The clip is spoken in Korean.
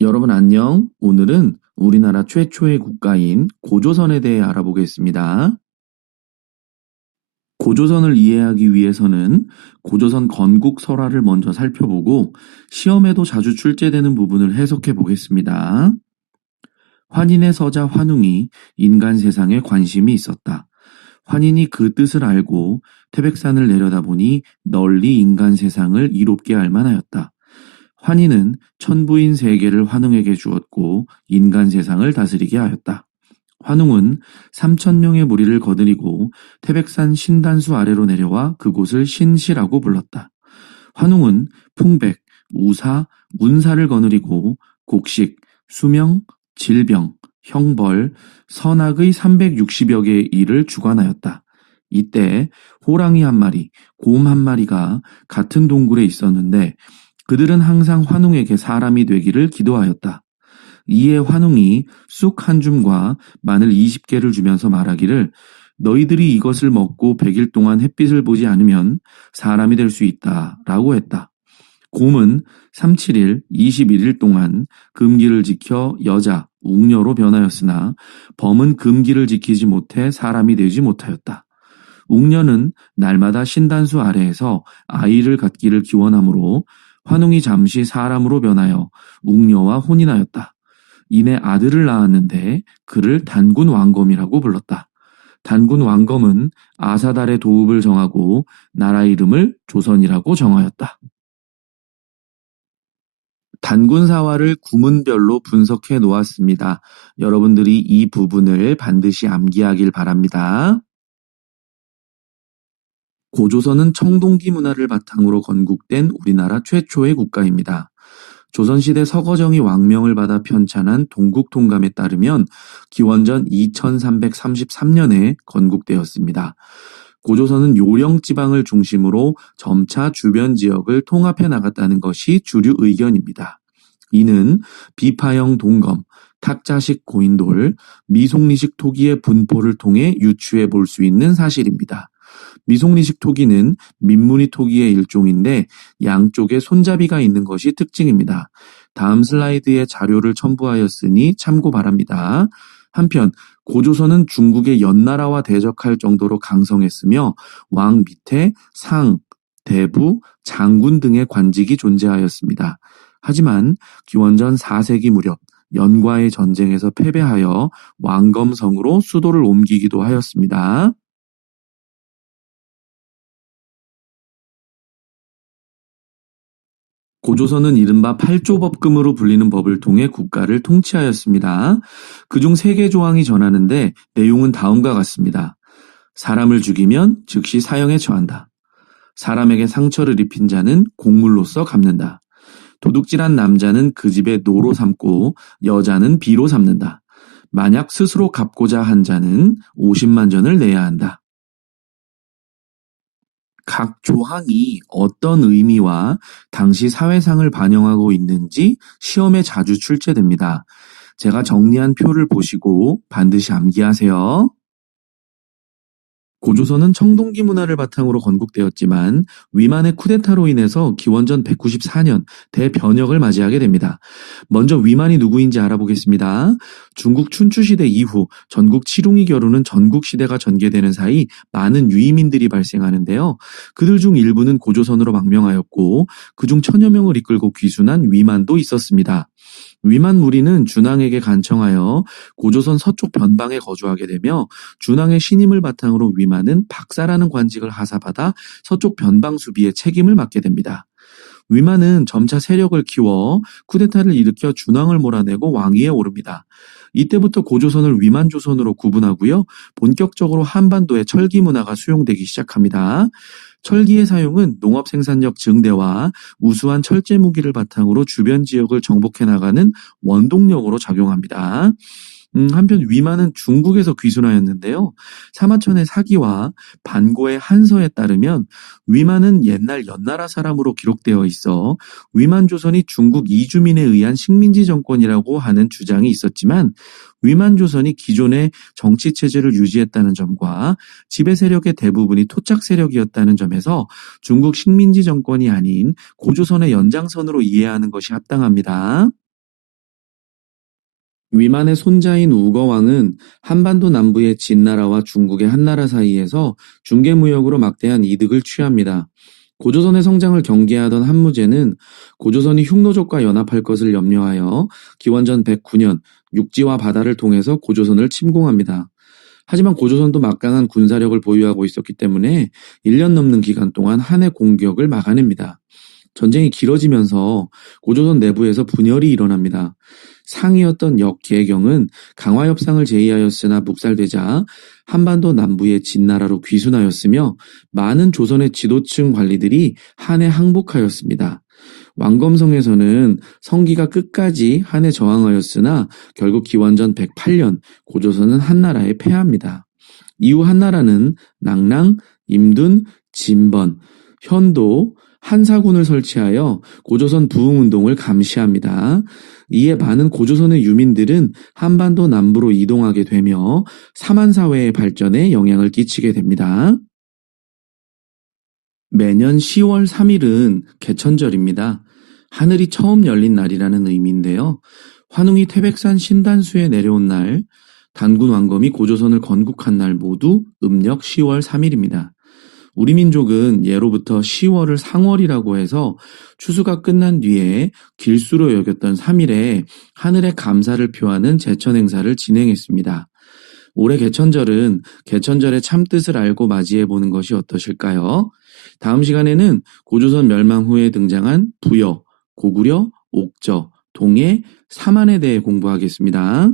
여러분 안녕. 오늘은 우리나라 최초의 국가인 고조선에 대해 알아보겠습니다. 고조선을 이해하기 위해서는 고조선 건국 설화를 먼저 살펴보고 시험에도 자주 출제되는 부분을 해석해 보겠습니다. 환인의 서자 환웅이 인간 세상에 관심이 있었다. 환인이 그 뜻을 알고 태백산을 내려다보니 널리 인간 세상을 이롭게 알 만하였다. 환희는 천부인 세계를 환웅에게 주었고 인간 세상을 다스리게 하였다. 환웅은 삼천 명의 무리를 거느리고 태백산 신단수 아래로 내려와 그곳을 신시라고 불렀다. 환웅은 풍백, 우사, 문사를 거느리고 곡식, 수명, 질병, 형벌, 선악의 360여 개의 일을 주관하였다. 이때 호랑이 한 마리, 곰 한 마리가 같은 동굴에 있었는데 그들은 항상 환웅에게 사람이 되기를 기도하였다. 이에 환웅이 쑥 한 줌과 마늘 20개를 주면서 말하기를 너희들이 이것을 먹고 100일 동안 햇빛을 보지 않으면 사람이 될 수 있다 라고 했다. 곰은 37일, 21일 동안 금기를 지켜 여자, 웅녀로 변하였으나 범은 금기를 지키지 못해 사람이 되지 못하였다. 웅녀는 날마다 신단수 아래에서 아이를 갖기를 기원하므로 환웅이 잠시 사람으로 변하여 웅녀와 혼인하였다. 이내 아들을 낳았는데 그를 단군 왕검이라고 불렀다. 단군 왕검은 아사달의 도읍을 정하고 나라 이름을 조선이라고 정하였다. 단군 사화를 구문별로 분석해 놓았습니다. 여러분들이 이 부분을 반드시 암기하길 바랍니다. 고조선은 청동기 문화를 바탕으로 건국된 우리나라 최초의 국가입니다. 조선시대 서거정이 왕명을 받아 편찬한 동국통감에 따르면 기원전 2333년에 건국되었습니다. 고조선은 요령 지방을 중심으로 점차 주변 지역을 통합해 나갔다는 것이 주류 의견입니다. 이는 비파형 동검, 탁자식 고인돌, 미송리식 토기의 분포를 통해 유추해 볼 수 있는 사실입니다. 미송리식 토기는 민무늬 토기의 일종인데 양쪽에 손잡이가 있는 것이 특징입니다. 다음 슬라이드에 자료를 첨부하였으니 참고 바랍니다. 한편 고조선은 중국의 연나라와 대적할 정도로 강성했으며 왕 밑에 상, 대부, 장군 등의 관직이 존재하였습니다. 하지만 기원전 4세기 무렵 연과의 전쟁에서 패배하여 왕검성으로 수도를 옮기기도 하였습니다. 고조선은 이른바 팔조법금으로 불리는 법을 통해 국가를 통치하였습니다. 그중 세개 조항이 전하는데 내용은 다음과 같습니다. 사람을 죽이면 즉시 사형에 처한다. 사람에게 상처를 입힌 자는 공물로서 갚는다. 도둑질한 남자는 그 집에 노로 삼고 여자는 비로 삼는다. 만약 스스로 갚고자 한 자는 50만 전을 내야 한다. 각 조항이 어떤 의미와 당시 사회상을 반영하고 있는지 시험에 자주 출제됩니다. 제가 정리한 표를 보시고 반드시 암기하세요. 고조선은 청동기 문화를 바탕으로 건국되었지만 위만의 쿠데타로 인해서 기원전 194년 대변혁을 맞이하게 됩니다. 먼저 위만이 누구인지 알아보겠습니다. 중국 춘추시대 이후 전국 칠웅이 겨루는 전국시대가 전개되는 사이 많은 유이민들이 발생하는데요. 그들 중 일부는 고조선으로 망명하였고 그중 천여 명을 이끌고 귀순한 위만도 있었습니다. 위만 무리는 준왕에게 간청하여 고조선 서쪽 변방에 거주하게 되며 준왕의 신임을 바탕으로 위만은 박사라는 관직을 하사받아 서쪽 변방 수비에 책임을 맡게 됩니다. 위만은 점차 세력을 키워 쿠데타를 일으켜 준왕을 몰아내고 왕위에 오릅니다. 이때부터 고조선을 위만조선으로 구분하고요. 본격적으로 한반도의 철기 문화가 수용되기 시작합니다. 철기의 사용은 농업 생산력 증대와 우수한 철제 무기를 바탕으로 주변 지역을 정복해 나가는 원동력으로 작용합니다. 음, 한편 위만은 중국에서 귀순하였는데요. 사마천의 사기와 반고의 한서에 따르면 위만은 옛날 연나라 사람으로 기록되어 있어 위만 조선이 중국 이주민에 의한 식민지 정권이라고 하는 주장이 있었지만 위만 조선이 기존의 정치 체제를 유지했다는 점과 지배 세력의 대부분이 토착 세력이었다는 점에서 중국 식민지 정권이 아닌 고조선의 연장선으로 이해하는 것이 합당합니다. 위만의 손자인 우거왕은 한반도 남부의 진나라와 중국의 한나라 사이에서 중개무역으로 막대한 이득을 취합니다. 고조선의 성장을 경계하던 한무제는 고조선이 흉노족과 연합할 것을 염려하여 기원전 109년 육지와 바다를 통해서 고조선을 침공합니다. 하지만 고조선도 막강한 군사력을 보유하고 있었기 때문에 1년 넘는 기간 동안 한해 공격을 막아냅니다. 전쟁이 길어지면서 고조선 내부에서 분열이 일어납니다. 상이었던 역계경은 강화 협상을 제의하였으나 묵살되자 한반도 남부의 진나라로 귀순하였으며 많은 조선의 지도층 관리들이 한해 항복하였습니다. 왕검성에서는 성기가 끝까지 한해 저항하였으나 결국 기원전 108년 고조선은 한나라에 패합니다. 이후 한나라는 낭랑, 임둔, 진번, 현도, 한사군을 설치하여 고조선 부흥운동을 감시합니다. 이에 많은 고조선의 유민들은 한반도 남부로 이동하게 되며 사만사회의 발전에 영향을 끼치게 됩니다. 매년 10월 3일은 개천절입니다. 하늘이 처음 열린 날이라는 의미인데요. 환웅이 태백산 신단수에 내려온 날, 단군 왕검이 고조선을 건국한 날 모두 음력 10월 3일입니다. 우리 민족은 예로부터 10월을 상월이라고 해서 추수가 끝난 뒤에 길수로 여겼던 3일에 하늘의 감사를 표하는 제천 행사를 진행했습니다. 올해 개천절은 개천절의 참뜻을 알고 맞이해 보는 것이 어떠실까요? 다음 시간에는 고조선 멸망 후에 등장한 부여, 고구려, 옥저, 동해, 사만에 대해 공부하겠습니다.